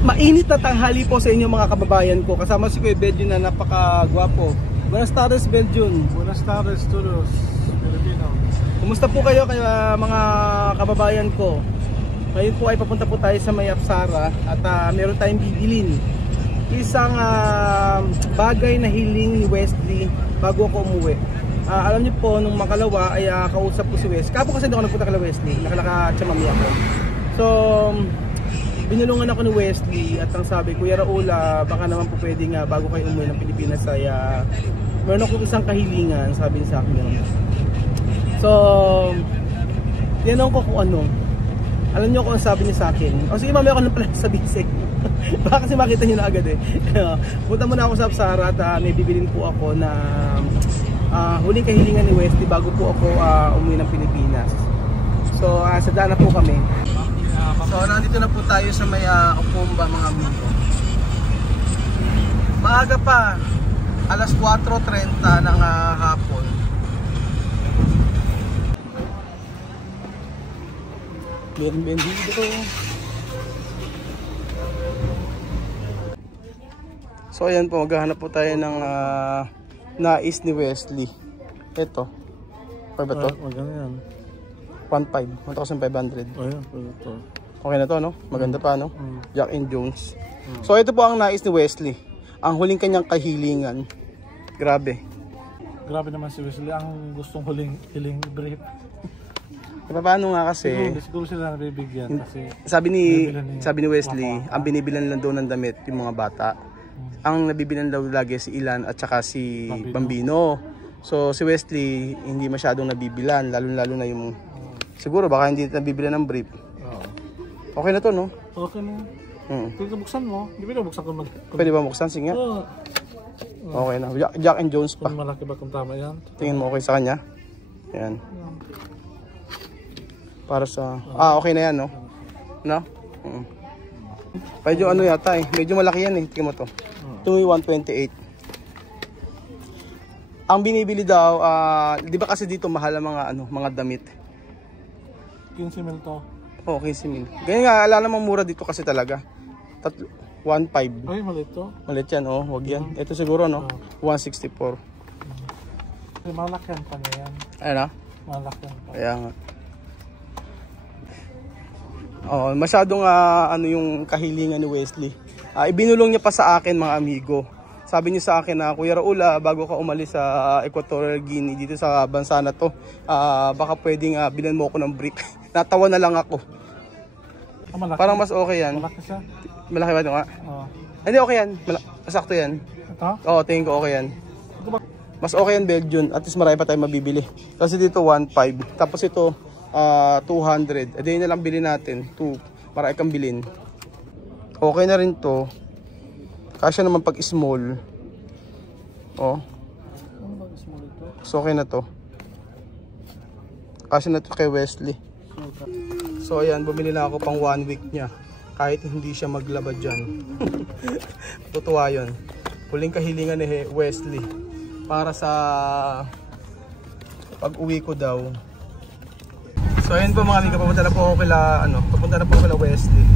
Mainit na tanghali po sa inyo mga kababayan ko. Kasama si Kuya Belgian na napakagwapo. Buenas tardes, Belgian. Buenas tardes, todos Filipino. Kumusta po kayo mga kababayan ko? Ngayon po ay papunta po tayo sa may Apsara at meron tayong bibilin. Isang bagay na hiling ni Wesley bago ako umuwi. Alam niyo po, nung makalawa ay kausap ko si Wesley. Kapo kasi hindi ako nagpunta kay Wesley, nakalaka-chamami ako. So, binulungan ako ni Wesley at ang sabi, Kuya Raul, baka naman po pwede nga bago kayo umuwi ng Pilipinas ay meron akong isang kahilingan, sabi niya sa akin gano'n. So, tinanong ko kung ano. Alam niyo kung sabi niya sa akin. O sige, mamaya ko lang pala sabihin sa inyo. Baka kasi makita niyo na agad eh. Punta muna ako sa Apsara at may bibilin po ako na huling kahilingan ni Wesley bago po ako umuwi ng Pilipinas. So, sadaan na po kami. So, nandito na po tayo sa may Okumba mga amigo. Maaga pa, alas 4:30 ng hapon. Bienvenido. So, ayan po, maghahanap po tayo ng nais ni Wesley. Ito. Okay ba ito? Maganda yan. 1,500. Oh, yan, ito. Okay na to, no? Maganda pa, no? Jack and Jones. So, ito po ang nais ni Wesley. Ang huling kanyang kahilingan. Grabe. Grabe naman si Wesley. Ang gustong hiling brief. Paano nga kasi... Siguro sila nabibigyan kasi... Sabi ni Wesley, ang binibilan lang daw ng damit yung mga bata. Ang nabibilan daw lagi si Ilan at saka si Bambino. So, si Wesley, hindi masyadong nabibilan. Lalo na yung... Siguro, baka hindi nabibilan ng brief. Okay na to, no? Okay na. Pwede buksan mo. Hindi pwede buksan ko Pwede ba buksan? Sige nga. Okay na. Jack and Jones pa. Kung malaki ba kung tama yan? Tingin mo okay sa kanya? Yan. Para sa... okay na yan, no? No? Medyo ano yata eh. Medyo malaki yan eh. Tingin mo to. 128. Ang binibili daw, di ba kasi dito mahal ang mga damit? 15 mil to. Oo, 15 mil. Ganyan nga, ala namang mura dito kasi talaga. 1.5. Ay, malit to. Malit yan, oh. Huwag yan. Ito siguro, no? 164. Ay, malakyan pa na yan. Ayan na? Malakyan pa. Kaya nga. Masyadong yung kahilingan ni Wesley. Ibinulong niya pa sa akin, mga amigo. Sabi niya sa akin na, Kuya Raul, bago ka umalis sa Equatorial Guinea, dito sa bansa na to, baka pwedeng bilan mo ako ng brick. Natawa na lang ako. Parang mas okay yan. Malaki siya? Malaki ba ito nga? Hindi, okay yan. Masakto yan. Ito? Oo, tingin ko okay yan. Mas okay yan, Belgian. At least marami pa tayo mabibili. Kasi dito 1.5. Tapos ito 200. E di na lang bilhin natin. Marami kang bilhin. Okay na rin to. Kasya naman pag small. So okay na to. Kasya na to kay Wesley. So ayan, bumili na ako pang 1 week niya. Kahit hindi siya maglaba dyan. Tutuwa yun. Huling kahilingan ni Wesley. Para sa pag-uwi ko daw. So ayun po mga amiga, papunta na po ako kila Wesley.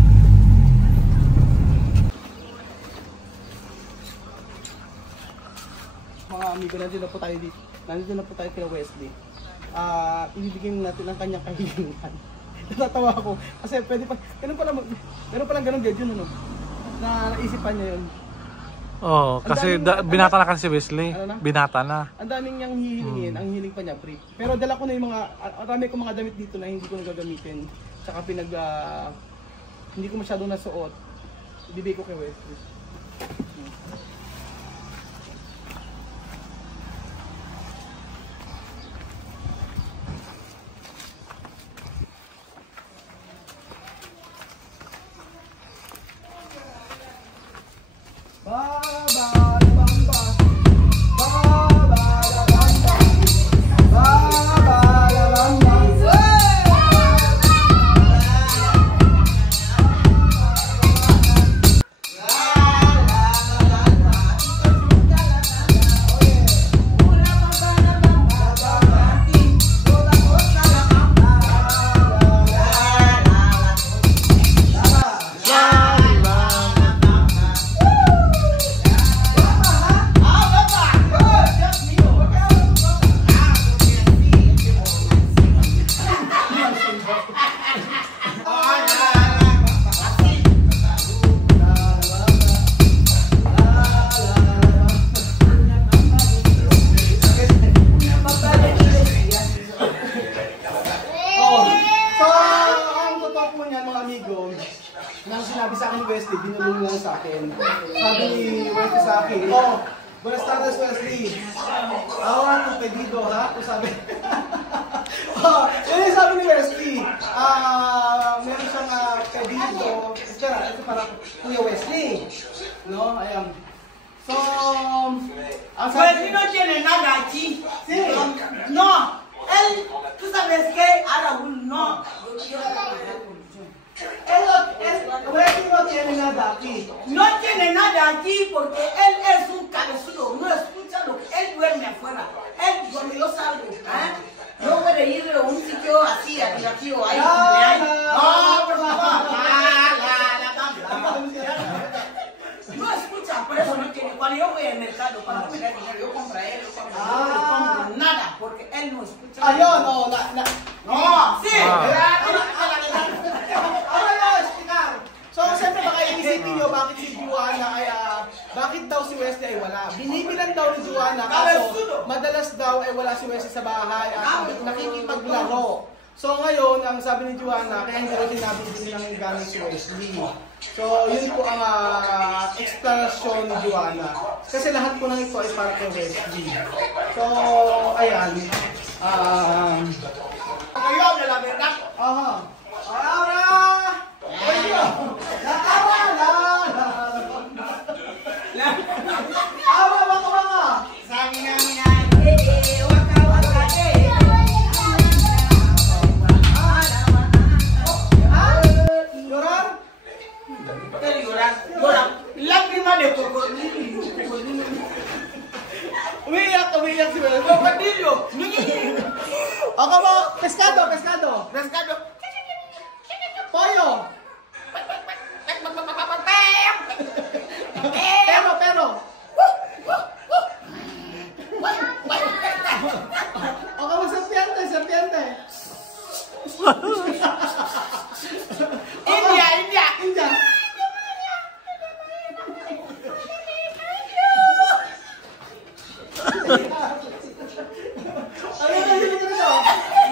Mga amigo, nandito na po tayo kila Wesley. Ibibigyan natin ang kanyang kahilingan. Natatawa ako kasi pwede pa, meron palang video na naisipan niya yun. Kasi binata na kasi si Wesley. Binata na. Ang daming niyang hihilingin, ang hiling pa niya brief. Pero dala ko na yung marami ko mga damit dito na hindi ko nagagamitin. Tsaka hindi ko masyadong nasuot. Ibibigay ko kay Wesley. amigo, nang sinabi sa akin ni Wesley, binulong lang sa akin. Sabi ni Wesley sa akin, oh, buenas tardes Wesley. Awan, pedido ha? Sabi. Oh, yun yung sabi ni Wesley. Meron siyang pedido. Ito para Kuya Wesley. No, ayan. So, Wesley no tiene nada aquí. Sí. No. Él, tú sabes que Araúl no. Wesley no tiene nada aquí. No tiene nada aquí porque él es un cabezudo. No escucha lo que él duerme afuera. Él, cuando yo salgo, no puede ir a un sitio así, aquí o ahí. No, por favor. No escucha, por eso no tiene. Cuando yo voy al mercado para poner dinero, yo compro a él, yo compro nada, porque él no escucha. Ayun, no, No, sí. So, siyempre baka isipin nyo bakit si Juana ay, bakit daw si Wesley ay wala. Binibilan daw ni Juana kaso madalas daw ay wala si Wesley sa bahay at nakikipaglaro. So ngayon, ang sabi ni Juana, kaya hindi rin sinabi din ng gamit si Wesley. So, yun po ang explanation ni Juana. Kasi lahat po ng ito ay para kay Wesley. So, ayan. Yo de la verdad. Aha. Ahora. Ahora baka mga. Sabi nga, waka waka Llorar? ¿Qué llorar? Llorar. Lágrima de cocodrilo. Umiiyak si Wesley. Cocodrilo. Ako mo, pescado. Rescate. Pollo. Pero. Ako mo, serpiente. India.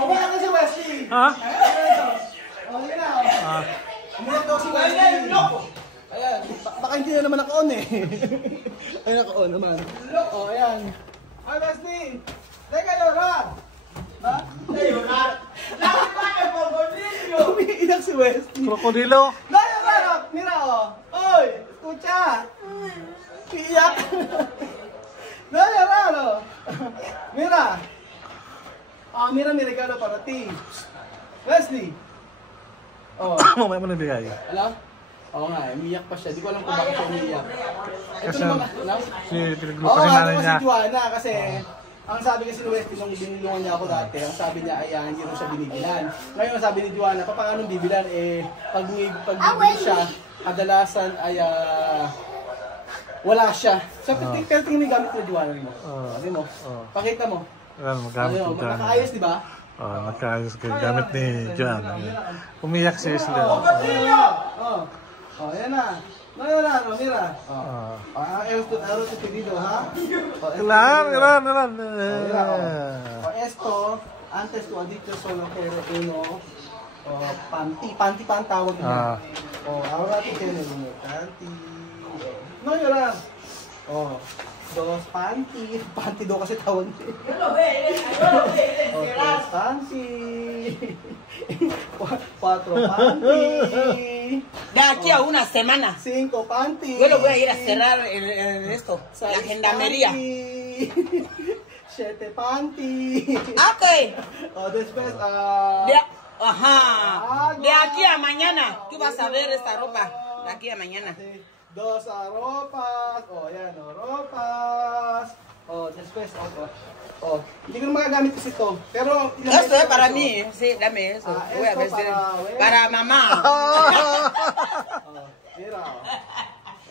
Umiyak na si Wesley. Ha? Okay na. Umiyak daw si Wesley. Ayan, baka hindi na naman naka-on eh. Ay, naka-on naman. Oh, ayan. Ay, Wesley! Teka, llorar! Ha? Llorar. Lágrima de cocodrilo. Umiiyak si Wesley. Krokodilo. No, llorar! Mira, oh! Oy! Escucha! Iyak! No, llorar, oh! Mira! Mira, may regalo para ti. Wesley! Oh. Mamaya mo nabigay. Alam? Oo nga, umiyak pa siya. Di ko alam kung bakit siya umiyak. Kasi si pinagluto Oo si nga, nanay ito niya. si Juana kasi ang sabi kasi ni Wesley nung binilungan niya ako dati, ang sabi niya ay hindi rin siya binibilan. Ngayon ang sabi ni Juana, paano bibilan? Pag bibili siya, kadalasan ay wala siya. So, pero tingin mo yung gamit ni Juana mo. Sabi mo, pakita mo. Ayan, magamit Ano, yung dyan. nakakaayos, di ba? Nagkaayos kayo. Gamit ni John. Umiyak si Wesley. Ayan na. Mira. Esto te pedido, ha? Ilan. Esto, antes tu adicto solo pero uno, panty tawag niya. Ahora tú tienes uno, panty. No llorar. Dos panty daw kasi tawag niya. Yo lo veo. Tres panty. Cuatro panty. De aquí a una semana. 5 panty. Yo lo voy a ir a cerrar en esto, la gendarmería. 7 panty. Ok. Después, De aquí a mañana. Tú vas a ver esta ropa. De aquí a mañana. 2 ropas. Ayan, ropas. Después, hindi ko na magagamit kasi ito. Pero, Esto es para mí. Sí, dame eso. Voy a ver si para mamá. Mira.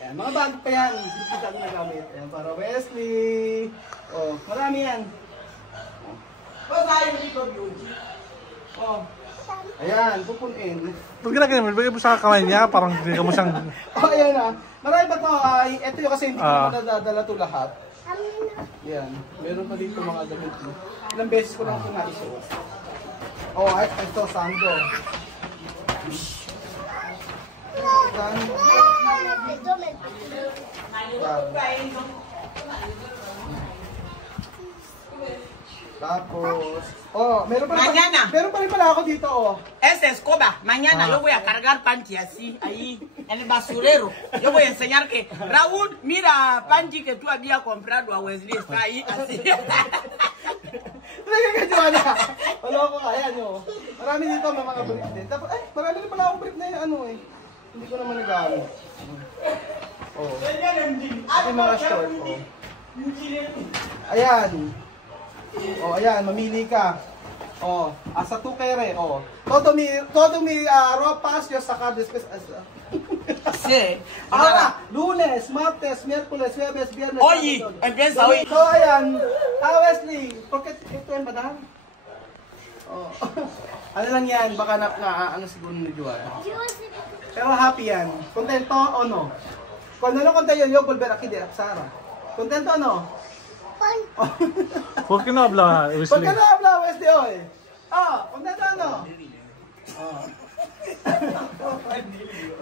Ayan, mga bag pa yan. Hindi ko na nagamit. Ayan, para Wesley. Marami yan. Ayan, pupunin. Pag ginagawa, bigay mo sa kamay niya, parang hindi ka mo siyang... Ayan na. Marami ba ito? Ito yung kasi hindi ko madadala ito lahat. Yan. Meron pa dito mga damit. Ilang beses ko lang ito naisuot. Ito, sando. Dan. Tapos, meron pa rin, Mañana. meron pa rin pala ako dito, oh. Esa escoba, mañana yo voy a cargar Panchi así, ahí, en el basurero. Yo voy a enseñar que, Raúl, mira Panchi que tú habías comprado a Wesley, está ahí, así. Talaga ka, Joanna. Wala ko kaya nyo. Marami dito may mga brief din. Tapos, marami rin pala akong brief na yung ano eh. Hindi ko naman nagamit. Oh. Ito yung mga short, oh. Ayan. Oh, ayan, mamili ka. Oh, asa tu kere, oh. Todo mi ropas yo sacar después. Sí. Ahora, lunes, martes, miércoles, jueves, viernes. Hoy, sábado. empieza hoy. So, ayan. Wesley, ¿por qué ito yung madam? Oh. Ano lang yan, baka ano siguro ni Joanna. Pero happy yan. Contento o no? Cuando no contento yo volver aquí de Sara. Contento o no? ¿Por qué no habla ¿Por Wesley? qué no habla Wesley hoy? Contento o no?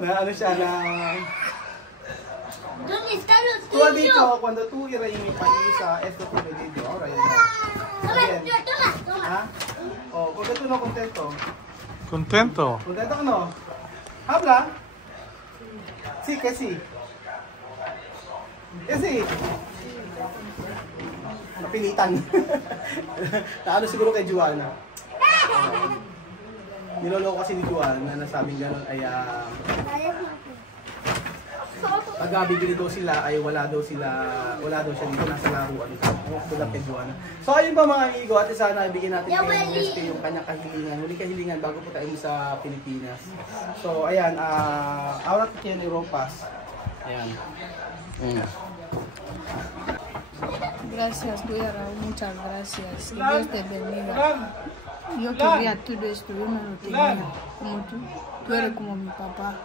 Na ano siya na... ¿Dónde están los Tú has dicho, cuando tú iras en mi país, esto tú me dices, ahora ya. Toma. ¿Ah? ¿Por qué tú no contento? Contento. ¿Contento o no? Habla. Sí, que sí. Que sí. Napilitan. Naano siguro kay Joanna. Niloloko kasi ni Joanna na nasabing gano'n ay pag bibili daw sila ay wala daw siya dito, nasa laruan sila kay Joanna. So ayun ba mga amigo, at sana ibigay natin kay Wesley yung kanyang kahilingan, huling kahilingan bago po tayo sa Pilipinas. So ayan, ahora que tiene ropas. Ayan. Gracias, Guerra, muchas gracias. Que Dios te bendiga. Yo quería todo esto, yo no lo tenía. Como tú eres como mi papá.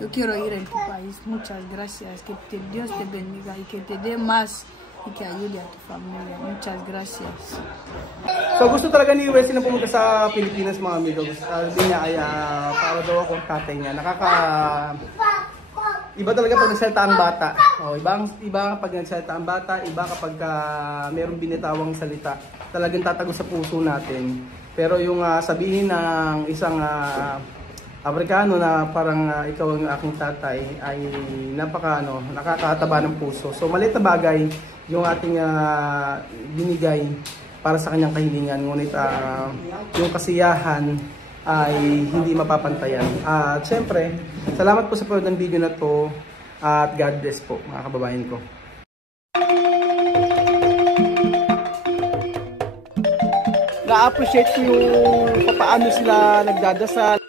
Yo quiero ir en tu país. Muchas gracias. Que Dios te bendiga y que te dé más y que ayude a tu familia. Muchas gracias. So gusto talaga ni Wesley na pumunta sa Pilipinas mga amigo. Sabi niya ay para daw akong tatay niya. Iba talaga pag nagsalita ang bata. Iba kapag nagsalita ang bata, iba kapag mayroong binitawang salita. Talagang tatago sa puso natin. Pero yung sabihin ng isang Amerikano na parang ikaw ang aking tatay ay nakakataba ng puso. So maliit na bagay yung ating binigay para sa kanyang kahilingan. Ngunit yung kasiyahan ay hindi mapapantayan. At syempre, salamat po sa panood ng video na to at God bless po mga kababayan ko. Na-appreciate ko yung paano sila nagdadasal.